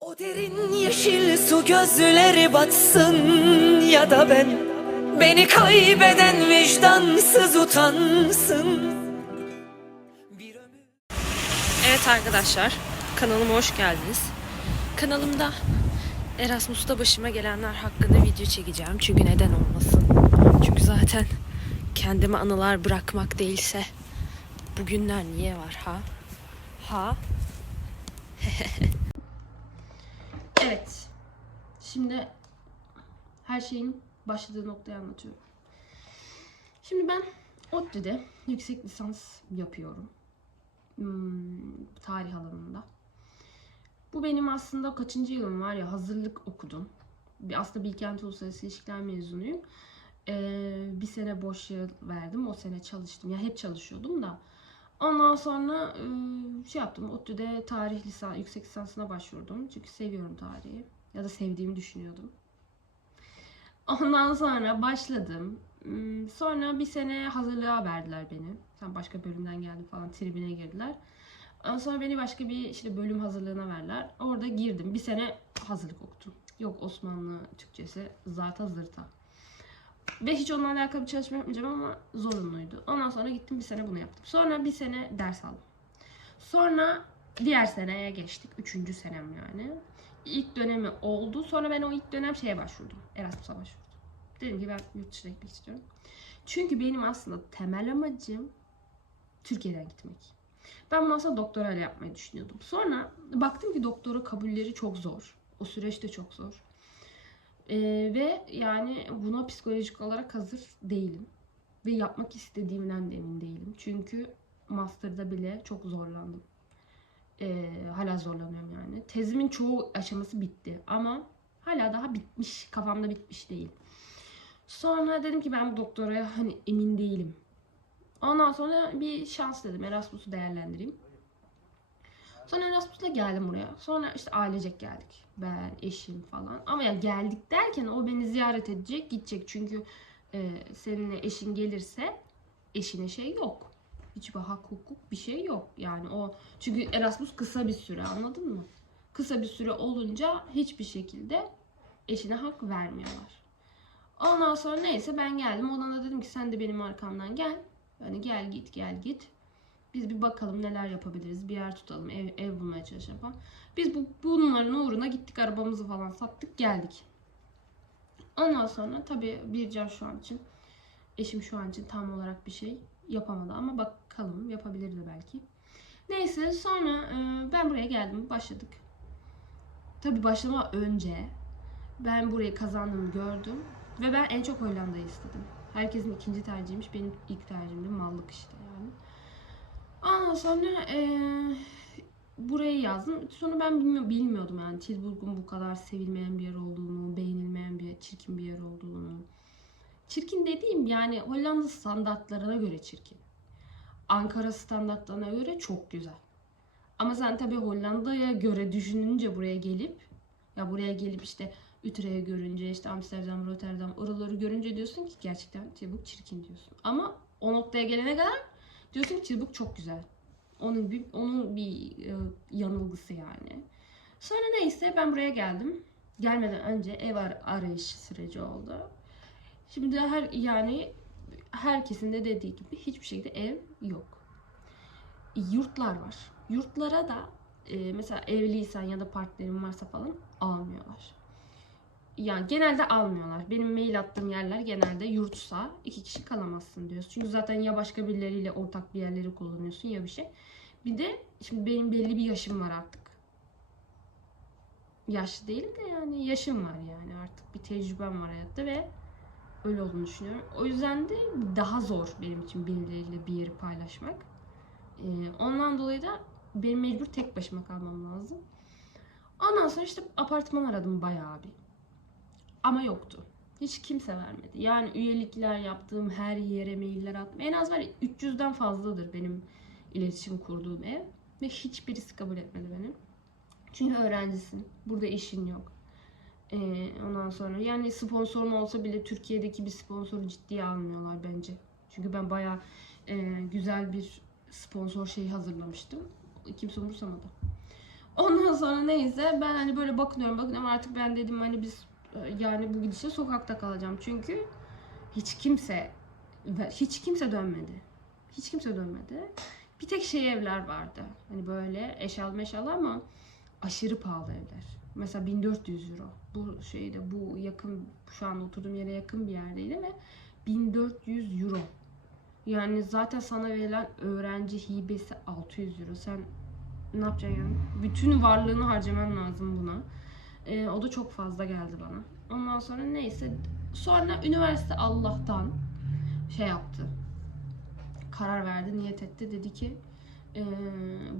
O derin yeşil su gözleri batsın ya da ben Beni kaybeden vicdansız utansın Evet arkadaşlar, kanalıma hoş geldiniz. Kanalımda Erasmus'ta başıma gelenler hakkında video çekeceğim. Çünkü neden olmasın? Çünkü zaten kendime anılar bırakmak değilse bugünler niye var ha? Ha? evet. Şimdi her şeyin başladığı noktayı anlatıyorum. Şimdi ben ODTÜ'de yüksek lisans yapıyorum hmm, tarih alanında. Bu benim aslında kaçıncı yılım var ya hazırlık okudum. Aslında Bilkent Uluslararası İlişkiler mezunuyum. Ee, bir sene boş yıl verdim. O sene çalıştım. Ya hep çalışıyordum da. Ondan sonra e, şey yaptım. ODTÜ'de tarih lisan, yüksek lisansına başvurdum. Çünkü seviyorum tarihi. Ya da sevdiğimi düşünüyordum. Ondan sonra başladım. Sonra bir sene hazırlığa verdiler beni. Sen başka bölümden geldin falan tribine girdiler. Ondan sonra beni başka bir işte bölüm hazırlığına verdiler. Orada girdim. Bir sene hazırlık okudum. Yok Osmanlı Türkçesi zaten zırta. Ve hiç onunla alakalı bir çalışma yapmayacağım ama zorunluydu. Ondan sonra gittim bir sene bunu yaptım. Sonra bir sene ders aldım. Sonra diğer seneye geçtik. Üçüncü senem yani. İlk dönemi oldu. Sonra ben o ilk dönem şeye başvurdum. Erasmus'a başvurdum. Dedim ki ben yurt dışına gitmek istiyorum. Çünkü benim aslında temel amacım Türkiye'den gitmek. Ben bunu aslında doktorayla yapmayı düşünüyordum. Sonra baktım ki doktora kabulleri çok zor. O süreç de çok zor. Ee, ve yani buna psikolojik olarak hazır değilim. Ve yapmak istediğimden de emin değilim. Çünkü master'da bile çok zorlandım. Ee, hala zorlanıyorum yani. Tezimin çoğu aşaması bitti ama hala daha bitmiş, kafamda bitmiş değil. Sonra dedim ki ben bu doktoraya hani emin değilim. Ondan sonra bir şans dedim Erasmus'u değerlendireyim. Sonra Erasmus'la geldim buraya. Sonra işte ailecek geldik. Ben, eşim falan. Ama ya geldik derken o beni ziyaret edecek, gidecek. Çünkü e, seninle eşin gelirse eşine şey yok. Hiçbir hak, hukuk bir şey yok. Yani o çünkü Erasmus kısa bir süre anladın mı? Kısa bir süre olunca hiçbir şekilde eşine hak vermiyorlar. Ondan sonra neyse ben geldim. Ona da dedim ki sen de benim arkamdan gel. Yani gel git gel git. Biz bir bakalım neler yapabiliriz. Bir yer tutalım. Ev, ev bulmaya çalışalım falan. Biz bu, bunların uğruna gittik arabamızı falan sattık geldik. Ondan sonra tabii Bircan şu an için eşim şu an için tam olarak bir şey yapamadı ama bakalım yapabilirdi belki. Neyse sonra e, ben buraya geldim başladık. Tabii başlama önce ben burayı kazandığımı gördüm ve ben en çok Hollanda'yı istedim. Herkesin ikinci tercihiymiş. Benim ilk tercihimdi. Mallık işte yani. Ondan sonra eee burayı yazdım. Sonra ben bilmi- bilmiyordum yani Tilburg'un bu kadar sevilmeyen bir yer olduğunu, beğenilmeyen bir, çirkin bir yer olduğunu. Çirkin dediğim yani Hollanda standartlarına göre çirkin. Ankara standartlarına göre çok güzel. Ama sen tabii Hollanda'ya göre düşününce buraya gelip ya buraya gelip işte Ütrecht'i görünce işte Amsterdam, Rotterdam oraları görünce diyorsun ki gerçekten Tilburg çirkin diyorsun. Ama o noktaya gelene kadar diyorsun ki Tilburg çok güzel. Onun bir onun bir e, yanılgısı yani. Sonra neyse ben buraya geldim. Gelmeden önce ev ar- arayış süreci oldu. Şimdi her yani herkesin de dediği gibi hiçbir şekilde ev yok. Yurtlar var. Yurtlara da e, mesela evliysen ya da partnerin varsa falan almıyorlar. Yani genelde almıyorlar. Benim mail attığım yerler genelde yurtsa iki kişi kalamazsın diyoruz. Çünkü zaten ya başka birileriyle ortak bir yerleri kullanıyorsun ya bir şey. Bir de şimdi benim belli bir yaşım var artık. Yaşlı değilim de yani yaşım var yani artık bir tecrübem var hayatta ve öyle olduğunu düşünüyorum. O yüzden de daha zor benim için birileriyle bir yeri paylaşmak. Ee, ondan dolayı da benim mecbur tek başıma kalmam lazım. Ondan sonra işte apartman aradım bayağı bir. Ama yoktu. Hiç kimse vermedi. Yani üyelikler yaptığım her yere mailler attım. En az var ya 300'den fazladır benim iletişim kurduğum ev. Ve hiçbirisi kabul etmedi beni. Çünkü öğrencisin. Burada işin yok. Ee, ondan sonra yani sponsorum olsa bile Türkiye'deki bir sponsoru ciddiye almıyorlar bence. Çünkü ben bayağı e, güzel bir sponsor şeyi hazırlamıştım. Kimse umursamadı. Ondan sonra neyse ben hani böyle bakınıyorum bakınıyorum artık ben dedim hani biz yani bu gidişle sokakta kalacağım. Çünkü hiç kimse hiç kimse dönmedi. Hiç kimse dönmedi. Bir tek şey evler vardı. Hani böyle eşyalı meşalı ama aşırı pahalı evler. Mesela 1400 euro. Bu şeyde bu yakın şu an oturduğum yere yakın bir yerdeydi ve 1400 euro. Yani zaten sana verilen öğrenci hibesi 600 euro. Sen ne yapacaksın yani? Bütün varlığını harcaman lazım buna. Ee, o da çok fazla geldi bana. Ondan sonra neyse. Sonra üniversite Allah'tan şey yaptı. Karar verdi, niyet etti. Dedi ki ee,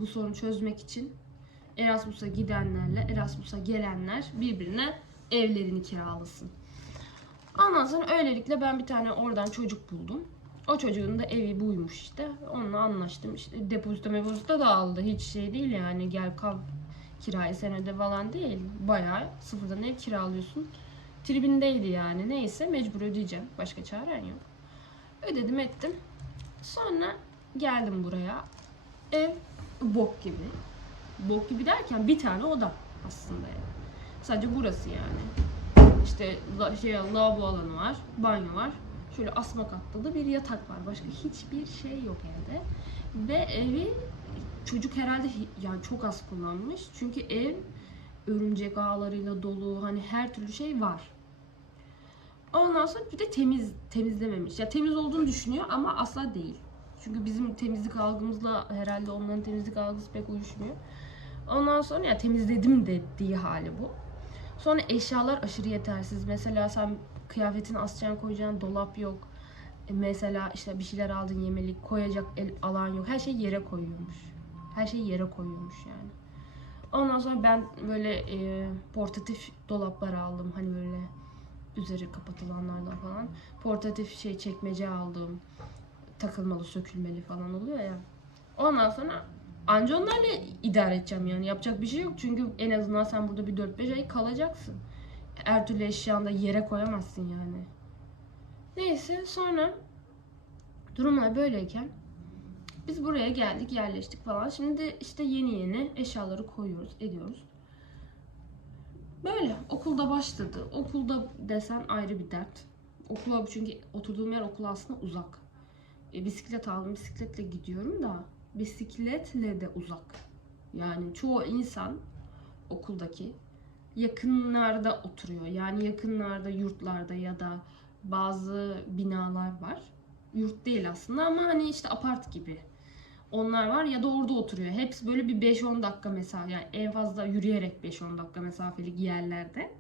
bu sorunu çözmek için Erasmus'a gidenlerle Erasmus'a gelenler birbirine evlerini kiralasın. Ondan sonra öylelikle ben bir tane oradan çocuk buldum. O çocuğun da evi buymuş işte. Onunla anlaştım. İşte depozito mepozito da aldı. Hiç şey değil yani gel kal kirayı sen öde falan değil. Bayağı sıfırdan ev kiralıyorsun. Tribindeydi yani. Neyse mecbur ödeyeceğim. Başka çaren yok. Ödedim ettim. Sonra geldim buraya. Ev bok gibi. Bok gibi derken bir tane oda aslında yani. Sadece burası yani. İşte şey lavabo alanı var, banyo var. Şöyle asma katlı da bir yatak var. Başka hiçbir şey yok evde. Ve evi çocuk herhalde yani çok az kullanmış. Çünkü ev örümcek ağlarıyla dolu. Hani her türlü şey var. Ondan sonra bir de temiz temizlememiş. Ya temiz olduğunu düşünüyor ama asla değil. Çünkü bizim temizlik algımızla herhalde onların temizlik algısı pek uyuşmuyor. Ondan sonra ya temizledim dediği hali bu. Sonra eşyalar aşırı yetersiz. Mesela sen kıyafetini asacağın koyacağın dolap yok. E, Mesela işte bir şeyler aldın yemelik koyacak el, alan yok. Her şey yere koyuyormuş. Her şey yere koyuyormuş yani. Ondan sonra ben böyle e, portatif dolaplar aldım. Hani böyle üzeri kapatılanlardan falan. Portatif şey çekmece aldım. Takılmalı, sökülmeli falan oluyor ya. Ondan sonra anca onlarla idare edeceğim yani. Yapacak bir şey yok. Çünkü en azından sen burada bir 4-5 ay kalacaksın. Her türlü eşyanı da yere koyamazsın yani. Neyse sonra durumlar böyleyken biz buraya geldik, yerleştik falan. Şimdi işte yeni yeni eşyaları koyuyoruz, ediyoruz. Böyle okulda başladı. Okulda desen ayrı bir dert. Okula çünkü oturduğum yer okul aslında uzak. E, bisiklet aldım, bisikletle gidiyorum da bisikletle de uzak. Yani çoğu insan okuldaki yakınlarda oturuyor. Yani yakınlarda yurtlarda ya da bazı binalar var. Yurt değil aslında ama hani işte apart gibi. Onlar var ya da orada oturuyor. Hepsi böyle bir 5-10 dakika mesafe. Yani en fazla yürüyerek 5-10 dakika mesafelik yerlerde.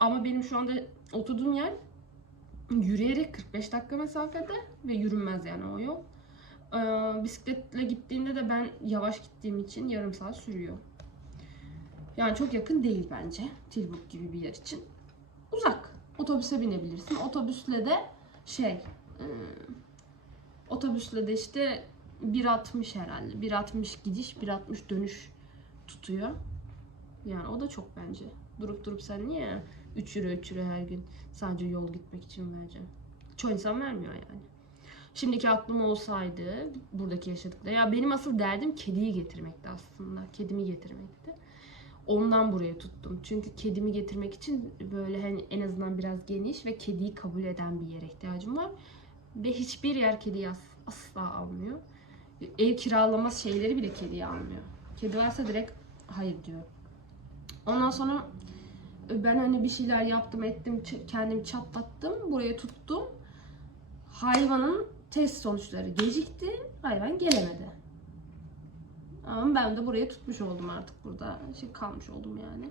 Ama benim şu anda oturduğum yer yürüyerek 45 dakika mesafede ve yürünmez yani o yol. Ee, bisikletle gittiğimde de ben yavaş gittiğim için yarım saat sürüyor. Yani çok yakın değil bence Tilburg gibi bir yer için. Uzak. Otobüse binebilirsin. Otobüsle de şey e, otobüsle de işte 1.60 herhalde. 1.60 gidiş 1.60 dönüş tutuyor. Yani o da çok bence. Durup durup sen niye 3 euro 3 euro her gün sadece yol gitmek için vereceksin? Çoğu insan vermiyor yani. Şimdiki aklım olsaydı buradaki yaşadıkları. Ya benim asıl derdim kediyi getirmekti aslında. Kedimi getirmekti. Ondan buraya tuttum. Çünkü kedimi getirmek için böyle hani en azından biraz geniş ve kediyi kabul eden bir yere ihtiyacım var. Ve hiçbir yer kediyi as- asla almıyor. Ev kiralama şeyleri bile kediyi almıyor. Kedi varsa direkt hayır diyor. Ondan sonra ben hani bir şeyler yaptım ettim kendimi çatlattım buraya tuttum. Hayvanın test sonuçları gecikti. Hayvan gelemedi. Ama ben de buraya tutmuş oldum artık burada. Şey kalmış oldum yani.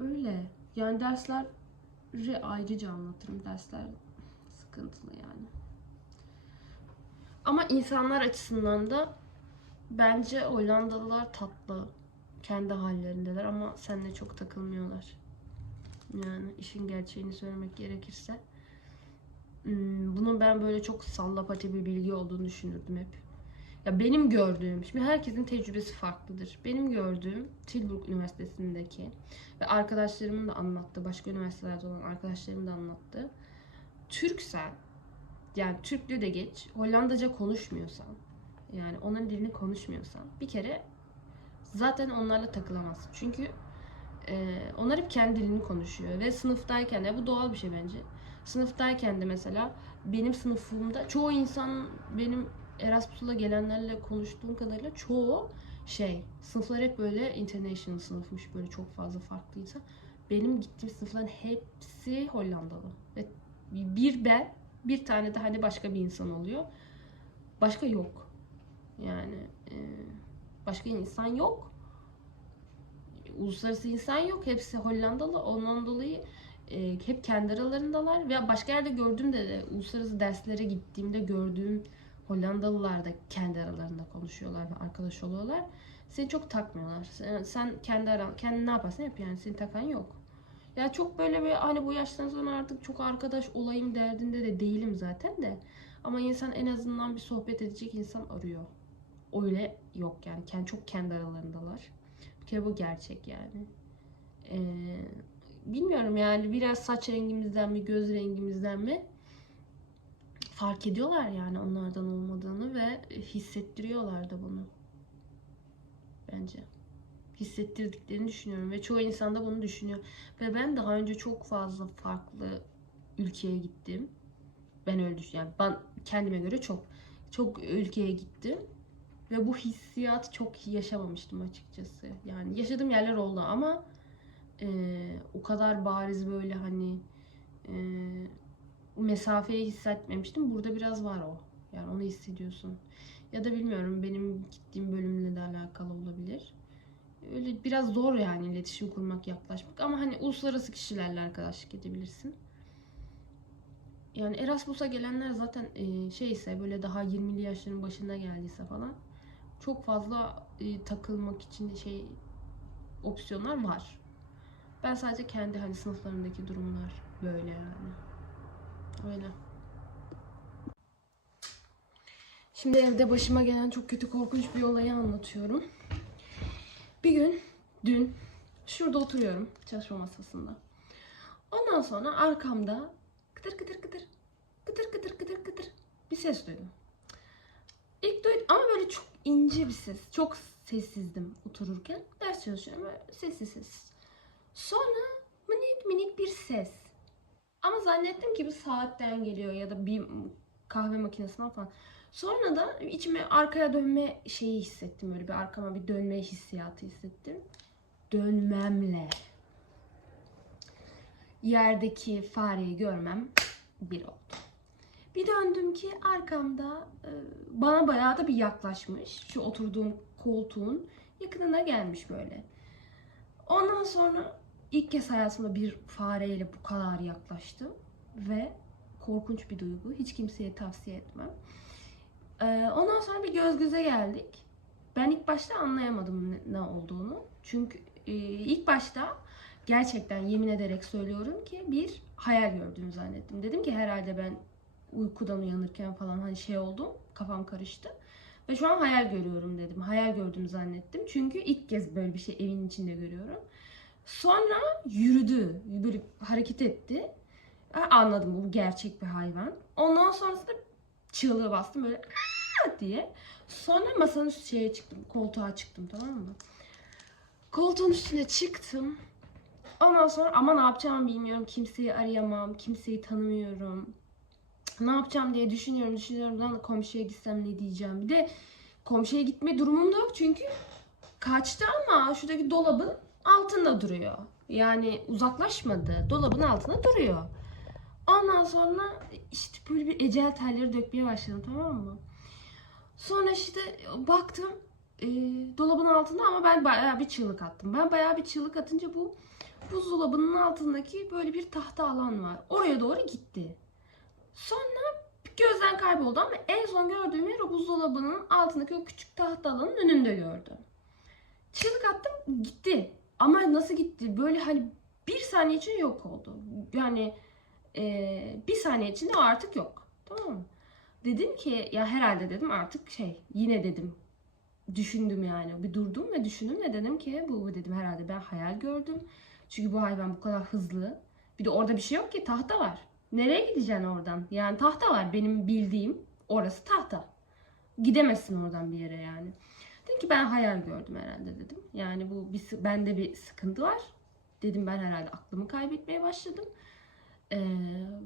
Öyle. Yani dersleri ayrıca anlatırım. Dersler sıkıntılı yani. Ama insanlar açısından da bence Hollandalılar tatlı. Kendi hallerindeler ama seninle çok takılmıyorlar. Yani işin gerçeğini söylemek gerekirse. Hmm, bunun ben böyle çok sallapati bir bilgi olduğunu düşünürdüm hep. Ya benim gördüğüm, şimdi herkesin tecrübesi farklıdır. Benim gördüğüm Tilburg Üniversitesi'ndeki ve arkadaşlarımın da anlattığı, başka üniversitelerde olan arkadaşlarımın da anlattığı. Türksen, yani Türk'le de geç, Hollandaca konuşmuyorsan, yani onların dilini konuşmuyorsan bir kere zaten onlarla takılamazsın. Çünkü e, onlar hep kendi dilini konuşuyor ve sınıftayken de bu doğal bir şey bence. Sınıftayken de mesela benim sınıfımda çoğu insan benim Erasmus'la gelenlerle konuştuğum kadarıyla çoğu şey sınıflar hep böyle international sınıfmış böyle çok fazla farklıysa. Benim gittiğim sınıfların hepsi Hollandalı ve bir ben bir tane de hani başka bir insan oluyor. Başka yok. Yani e, başka insan yok. Uluslararası insan yok. Hepsi Hollandalı. Ondan dolayı e, hep kendi aralarındalar. Ve başka yerde gördüğümde de uluslararası derslere gittiğimde gördüğüm Hollandalılar da kendi aralarında konuşuyorlar ve arkadaş oluyorlar. Seni çok takmıyorlar. Sen, sen kendi aran, kendi ne yaparsan yap yani seni takan yok. Ya çok böyle bir hani bu yaştan sonra artık çok arkadaş olayım derdinde de değilim zaten de. Ama insan en azından bir sohbet edecek insan arıyor. Öyle yok yani. Kendi, çok kendi aralarındalar. Bir kere bu gerçek yani. Ee, bilmiyorum yani biraz saç rengimizden mi göz rengimizden mi fark ediyorlar yani onlardan olmadığını ve hissettiriyorlar da bunu. Bence. Hissettirdiklerini düşünüyorum ve çoğu insan da bunu düşünüyor. Ve ben daha önce çok fazla farklı ülkeye gittim. Ben öyle düşünüyorum. Yani ben kendime göre çok çok ülkeye gittim. Ve bu hissiyatı çok yaşamamıştım açıkçası. Yani yaşadığım yerler oldu ama e, o kadar bariz böyle hani e, mesafeyi hissetmemiştim. Burada biraz var o. Yani onu hissediyorsun. Ya da bilmiyorum benim gittiğim bölümle de alakalı olabilir. Öyle biraz zor yani iletişim kurmak, yaklaşmak. Ama hani uluslararası kişilerle arkadaşlık edebilirsin. Yani Erasmus'a gelenler zaten e, şeyse böyle daha 20'li yaşların başında geldiyse falan çok fazla e, takılmak için şey opsiyonlar var. Ben sadece kendi hani sınıflarındaki durumlar böyle yani. Öyle. Şimdi evde başıma gelen çok kötü korkunç bir olayı anlatıyorum. Bir gün dün şurada oturuyorum çalışma masasında. Ondan sonra arkamda kıtır kıtır kıtır kıtır kıtır kıtır kıtır bir ses duydum. İlk duydum ama böyle çok ince bir ses. Çok sessizdim otururken. Ders çalışıyorum böyle sessiz sessiz. Sonra minik minik bir ses. Ama zannettim ki bir saatten geliyor ya da bir kahve makinesinden falan. Sonra da içime arkaya dönme şeyi hissettim. Böyle bir arkama bir dönme hissiyatı hissettim. Dönmemle yerdeki fareyi görmem bir oldu. Bir döndüm ki arkamda e, bana bayağı da bir yaklaşmış. Şu oturduğum koltuğun yakınına gelmiş böyle. Ondan sonra ilk kez hayatımda bir fareyle bu kadar yaklaştım ve korkunç bir duygu. Hiç kimseye tavsiye etmem. Ee, ondan sonra bir göz göze geldik. Ben ilk başta anlayamadım ne, olduğunu. Çünkü e, ilk başta gerçekten yemin ederek söylüyorum ki bir hayal gördüğümü zannettim. Dedim ki herhalde ben uykudan uyanırken falan hani şey oldum. Kafam karıştı. Ve şu an hayal görüyorum dedim. Hayal gördüm zannettim. Çünkü ilk kez böyle bir şey evin içinde görüyorum. Sonra yürüdü. Böyle hareket etti. Anladım bu gerçek bir hayvan. Ondan sonrasında çığlığı bastım böyle diye. Sonra masanın şeye çıktım. Koltuğa çıktım tamam mı? Koltuğun üstüne çıktım. Ondan sonra ama ne yapacağımı bilmiyorum. Kimseyi arayamam. Kimseyi tanımıyorum. Ne yapacağım diye düşünüyorum. Düşünüyorum. Lan komşuya gitsem ne diyeceğim. Bir de komşuya gitme durumum da yok. Çünkü kaçtı ama şuradaki dolabın altında duruyor. Yani uzaklaşmadı. Dolabın altında duruyor. Ondan sonra işte böyle bir ecel telleri dökmeye başladım tamam mı? Sonra işte baktım e, dolabın altında ama ben bayağı bir çığlık attım. Ben bayağı bir çığlık atınca bu buzdolabının altındaki böyle bir tahta alan var. Oraya doğru gitti. Sonra gözden kayboldu ama en son gördüğüm yer o buzdolabının altındaki o küçük tahta alanın önünde gördüm. Çığlık attım gitti. Ama nasıl gitti? Böyle hani bir saniye için yok oldu. Yani e, bir saniye içinde o artık yok. Tamam mı? Dedim ki ya herhalde dedim artık şey yine dedim düşündüm yani. Bir durdum ve düşündüm ve dedim ki bu dedim herhalde ben hayal gördüm. Çünkü bu hayvan bu kadar hızlı. Bir de orada bir şey yok ki tahta var. Nereye gideceksin oradan? Yani tahta var benim bildiğim. Orası tahta. Gidemezsin oradan bir yere yani. Dedim ki ben hayal gördüm herhalde dedim. Yani bu bir, bende bir sıkıntı var. Dedim ben herhalde aklımı kaybetmeye başladım. Ee,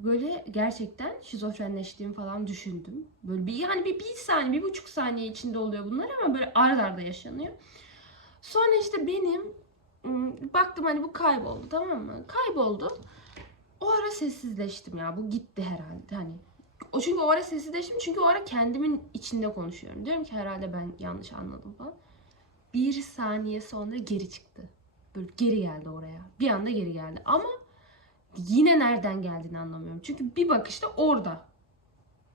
böyle gerçekten şizofrenleştiğimi falan düşündüm. Böyle bir yani bir, bir saniye, bir buçuk saniye içinde oluyor bunlar ama böyle ard arda yaşanıyor. Sonra işte benim ım, baktım hani bu kayboldu tamam mı? Kayboldu. O ara sessizleştim ya. Bu gitti herhalde hani. O çünkü o ara sessizleştim çünkü o ara kendimin içinde konuşuyorum. Diyorum ki herhalde ben yanlış anladım falan. Bir saniye sonra geri çıktı. Böyle geri geldi oraya. Bir anda geri geldi. Ama yine nereden geldiğini anlamıyorum. Çünkü bir bakışta orada.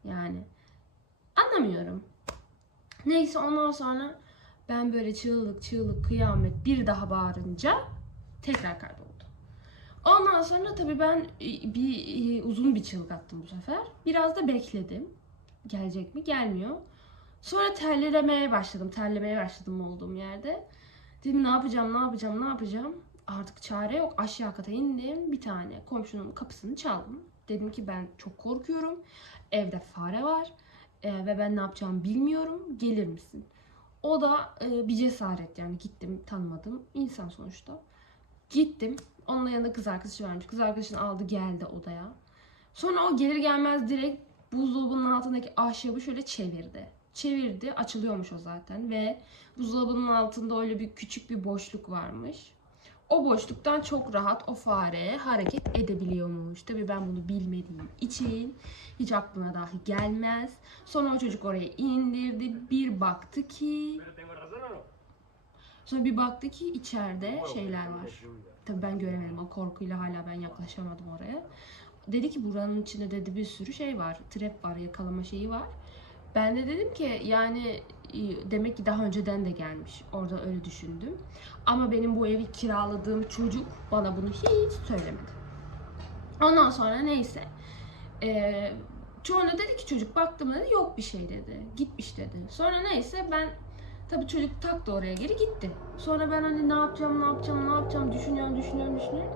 Yani anlamıyorum. Neyse ondan sonra ben böyle çığlık çığlık kıyamet bir daha bağırınca tekrar kayboldu. Ondan sonra tabii ben e, bir e, uzun bir çığlık attım bu sefer. Biraz da bekledim. Gelecek mi? Gelmiyor. Sonra terlemeye başladım. Terlemeye başladım olduğum yerde. Dedim ne yapacağım, ne yapacağım, ne yapacağım. Artık çare yok. Aşağı kata indim. Bir tane komşunun kapısını çaldım. Dedim ki ben çok korkuyorum. Evde fare var. E, ve ben ne yapacağımı bilmiyorum. Gelir misin? O da e, bir cesaret yani gittim tanımadım insan sonuçta. Gittim. Onunla yanında kız arkadaşı varmış. Kız arkadaşını aldı geldi odaya. Sonra o gelir gelmez direkt buzdolabının altındaki ahşabı şöyle çevirdi. Çevirdi. Açılıyormuş o zaten ve buzdolabının altında öyle bir küçük bir boşluk varmış. O boşluktan çok rahat o fare hareket edebiliyormuş. Tabii ben bunu bilmediğim için hiç aklıma dahi gelmez. Sonra o çocuk oraya indirdi. Bir baktı ki sonra bir baktı ki içeride şeyler var. Tabii ben göremedim. O korkuyla hala ben yaklaşamadım oraya. Dedi ki buranın içinde dedi bir sürü şey var. Trap var, yakalama şeyi var. Ben de dedim ki yani demek ki daha önceden de gelmiş. Orada öyle düşündüm. Ama benim bu evi kiraladığım çocuk bana bunu hiç söylemedi. Ondan sonra neyse. Ee, sonra dedi ki çocuk baktım dedi yok bir şey dedi. Gitmiş dedi. Sonra neyse ben Tabii çocuk taktı oraya geri gitti. Sonra ben hani ne yapacağım, ne yapacağım, ne yapacağım düşünüyorum, düşünüyorum, düşünüyorum.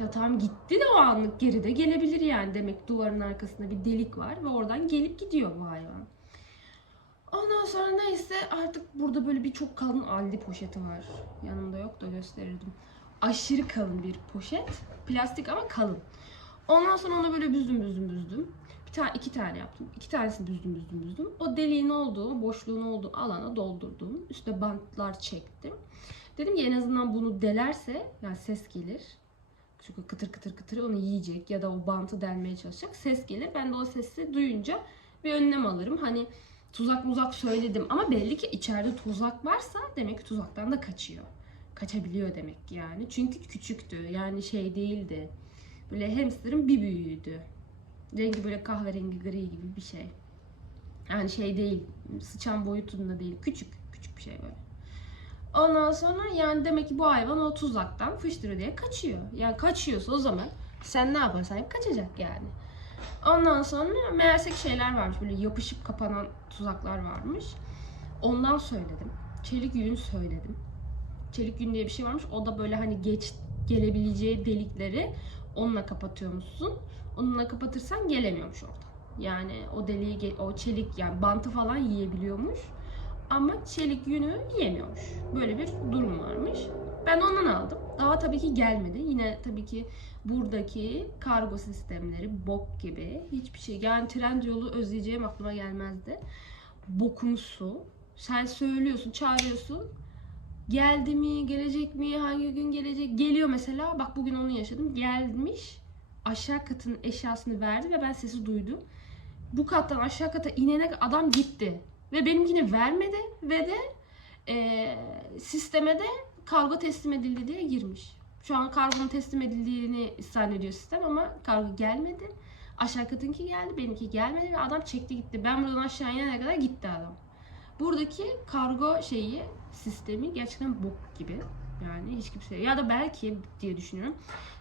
Ya tamam gitti de o anlık geride gelebilir yani. Demek duvarın arkasında bir delik var ve oradan gelip gidiyor bu hayvan. Ondan sonra neyse artık burada böyle bir çok kalın aldi poşeti var. Yanımda yok da gösterirdim. Aşırı kalın bir poşet. Plastik ama kalın. Ondan sonra onu böyle büzdüm büzdüm büzdüm. Bir tane iki tane yaptım. İki tanesini büzdüm büzdüm büzdüm. O deliğin olduğu, boşluğun olduğu alana doldurdum. Üstüne bantlar çektim. Dedim ki en azından bunu delerse yani ses gelir. Çünkü kıtır kıtır kıtır onu yiyecek ya da o bantı delmeye çalışacak. Ses gelir. Ben de o sesi duyunca bir önlem alırım. Hani tuzak muzak söyledim ama belli ki içeride tuzak varsa demek ki tuzaktan da kaçıyor. Kaçabiliyor demek ki yani. Çünkü küçüktü. Yani şey değildi. Böyle hamsterın bir büyüğüydü. Rengi böyle kahverengi gri gibi bir şey. Yani şey değil, sıçan boyutunda değil, küçük, küçük bir şey böyle. Ondan sonra yani demek ki bu hayvan o tuzaktan fıştırı diye kaçıyor. Yani kaçıyorsa o zaman sen ne yaparsan yap kaçacak yani. Ondan sonra meğerse şeyler varmış böyle yapışıp kapanan tuzaklar varmış. Ondan söyledim. Çelik yün söyledim. Çelik yün diye bir şey varmış. O da böyle hani geç gelebileceği delikleri onunla kapatıyormuşsun. Onunla kapatırsan gelemiyormuş oradan. Yani o deliği, o çelik yani bantı falan yiyebiliyormuş. Ama çelik yünü yiyemiyormuş. Böyle bir durum varmış. Ben ondan aldım. Daha tabii ki gelmedi. Yine tabii ki buradaki kargo sistemleri bok gibi. Hiçbir şey. Yani tren yolu özleyeceğim aklıma gelmezdi. Bokumsu. Sen söylüyorsun, çağırıyorsun. Geldi mi, gelecek mi, hangi gün gelecek? Geliyor mesela. Bak bugün onu yaşadım. Gelmiş. Aşağı katın eşyasını verdi ve ben sesi duydum. Bu kattan aşağı kata inene adam gitti. Ve benimkini vermedi ve de eee, sisteme de kargo teslim edildi diye girmiş. Şu an kargonun teslim edildiğini zannediyor sistem ama kargo gelmedi. Aşağı katınki geldi, benimki gelmedi ve adam çekti gitti. Ben buradan aşağı inene kadar gitti adam. Buradaki kargo şeyi, sistemi gerçekten bok gibi. Yani hiç kimse ya da belki diye düşünüyorum.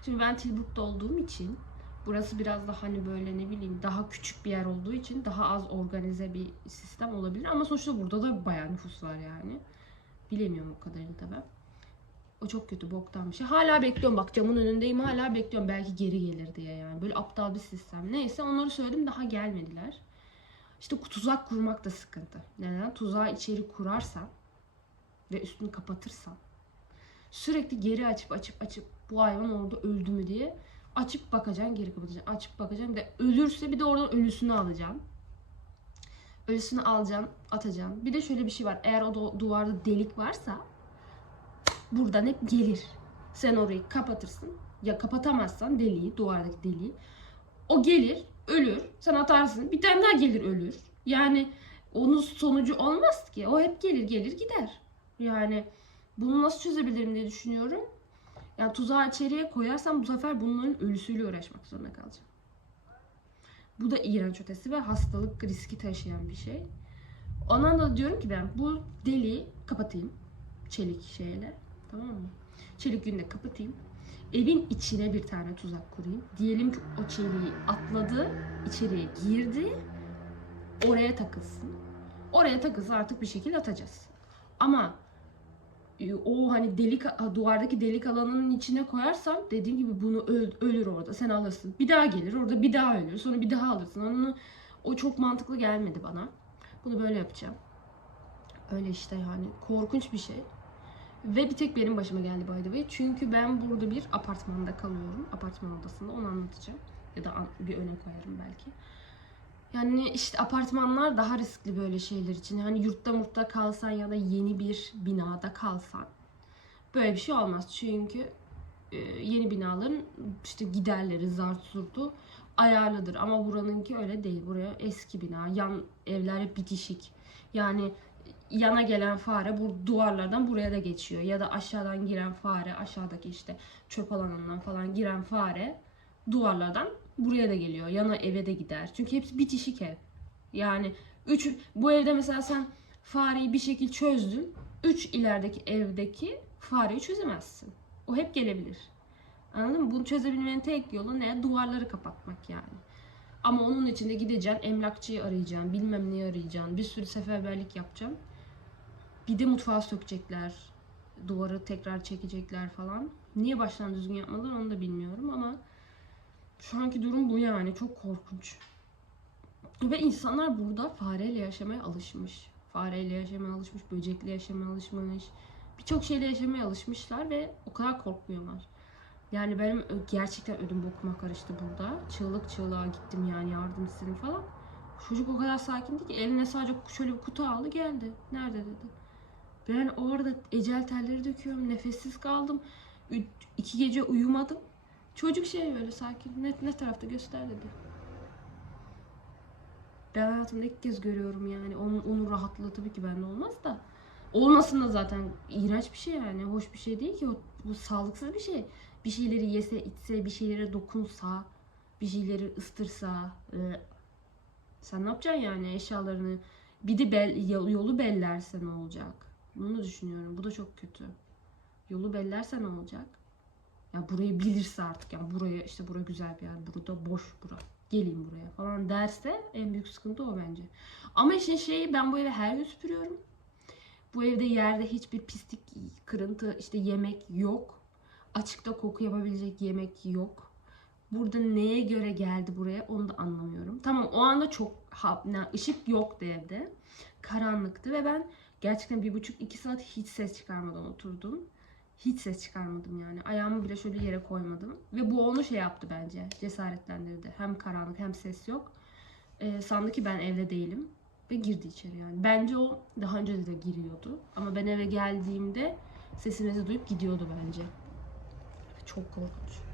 Şimdi ben Tilburg'da olduğum için burası biraz daha hani böyle ne bileyim daha küçük bir yer olduğu için daha az organize bir sistem olabilir. Ama sonuçta burada da bayağı nüfus var yani. Bilemiyorum o kadarını da ben. O çok kötü boktan bir şey. Hala bekliyorum bak camın önündeyim hala bekliyorum belki geri gelir diye yani. Böyle aptal bir sistem. Neyse onları söyledim daha gelmediler. İşte tuzak kurmak da sıkıntı. Neden? Tuzağı içeri kurarsan ve üstünü kapatırsan sürekli geri açıp açıp açıp bu hayvan orada öldü mü diye açıp bakacaksın geri kapatacaksın. Açıp bakacaksın de ölürse bir de oradan ölüsünü alacaksın. Ölüsünü alacaksın, atacaksın. Bir de şöyle bir şey var. Eğer o du- duvarda delik varsa buradan hep gelir. Sen orayı kapatırsın. Ya kapatamazsan deliği, duvardaki deliği. O gelir, ölür. Sen atarsın. Bir tane daha gelir, ölür. Yani onun sonucu olmaz ki. O hep gelir, gelir, gider. Yani bunu nasıl çözebilirim diye düşünüyorum. Yani tuzağı içeriye koyarsam bu sefer bunların ölüsüyle uğraşmak zorunda kalacağım. Bu da iğrenç ötesi ve hastalık riski taşıyan bir şey. Ondan da diyorum ki ben bu deliği kapatayım. Çelik şeyle. Tamam mı? Çelik günde kapatayım. Evin içine bir tane tuzak kurayım. Diyelim ki o çeliği atladı, içeriye girdi. Oraya takılsın. Oraya takılsa artık bir şekilde atacağız. Ama e, o hani delik duvardaki delik alanının içine koyarsam dediğim gibi bunu öl- ölür orada sen alırsın. Bir daha gelir orada bir daha ölür sonra bir daha alırsın. Onu o çok mantıklı gelmedi bana. Bunu böyle yapacağım. Öyle işte yani korkunç bir şey. Ve bir tek benim başıma geldi by the way. Çünkü ben burada bir apartmanda kalıyorum. Apartman odasında onu anlatacağım. Ya da bir öne koyarım belki. Yani işte apartmanlar daha riskli böyle şeyler için. Hani yurtta murtta kalsan ya da yeni bir binada kalsan böyle bir şey olmaz. Çünkü e, yeni binaların işte giderleri zart zurtu ayarlıdır. Ama buranınki öyle değil. Buraya eski bina. Yan evler bitişik. Yani yana gelen fare bu duvarlardan buraya da geçiyor. Ya da aşağıdan giren fare, aşağıdaki işte çöp alanından falan giren fare duvarlardan buraya da geliyor. Yana eve de gider. Çünkü hepsi bitişik ev. Yani üç bu evde mesela sen fareyi bir şekil çözdün. Üç ilerideki evdeki fareyi çözemezsin. O hep gelebilir. Anladın mı? Bunu çözebilmenin tek yolu ne? Duvarları kapatmak yani. Ama onun için de gideceksin, emlakçıyı arayacaksın, bilmem neyi arayacaksın, bir sürü seferberlik yapacaksın. Bir de mutfağa sökecekler, duvarı tekrar çekecekler falan. Niye baştan düzgün yapmadılar onu da bilmiyorum ama şu anki durum bu yani çok korkunç. Ve insanlar burada fareyle yaşamaya alışmış. Fareyle yaşamaya alışmış, böcekle yaşamaya alışmış. Birçok şeyle yaşamaya alışmışlar ve o kadar korkmuyorlar. Yani benim gerçekten ödüm bokuma karıştı burada. Çığlık çığlığa gittim yani yardım istedim falan. Çocuk o kadar sakindi ki eline sadece şöyle bir kutu aldı geldi. Nerede dedi. Ben orada ecel telleri döküyorum. Nefessiz kaldım. Ü- iki gece uyumadım. Çocuk şey böyle sakin. Ne, ne tarafta göster dedi. Ben hayatımda ilk kez görüyorum yani. Onun, onun rahatlığı tabii ki bende olmaz da. Olmasın da zaten iğrenç bir şey yani. Hoş bir şey değil ki. O, bu sağlıksız bir şey. Bir şeyleri yese, içse, bir şeylere dokunsa, bir şeyleri ıstırsa. e, sen ne yapacaksın yani eşyalarını? Bir de bel, yolu bellerse ne olacak? Bunu düşünüyorum. Bu da çok kötü. Yolu bellerse ne olacak? Ya burayı bilirse artık yani buraya işte bura güzel bir yer, burada boş bura. Gelin buraya falan derse en büyük sıkıntı o bence. Ama işin şeyi ben bu evi her gün süpürüyorum. Bu evde yerde hiçbir pislik, kırıntı, işte yemek yok. Açıkta koku yapabilecek yemek yok. Burada neye göre geldi buraya onu da anlamıyorum. Tamam o anda çok ha, ne, ışık yoktu evde. Karanlıktı ve ben gerçekten bir buçuk iki saat hiç ses çıkarmadan oturdum. Hiç ses çıkarmadım yani. Ayağımı bile şöyle yere koymadım. Ve bu onu şey yaptı bence. Cesaretlendirdi. Hem karanlık hem ses yok. Ee, sandı ki ben evde değilim. Ve girdi içeri yani. Bence o daha önce de giriyordu. Ama ben eve geldiğimde sesimizi duyup gidiyordu bence. Çok korkunç.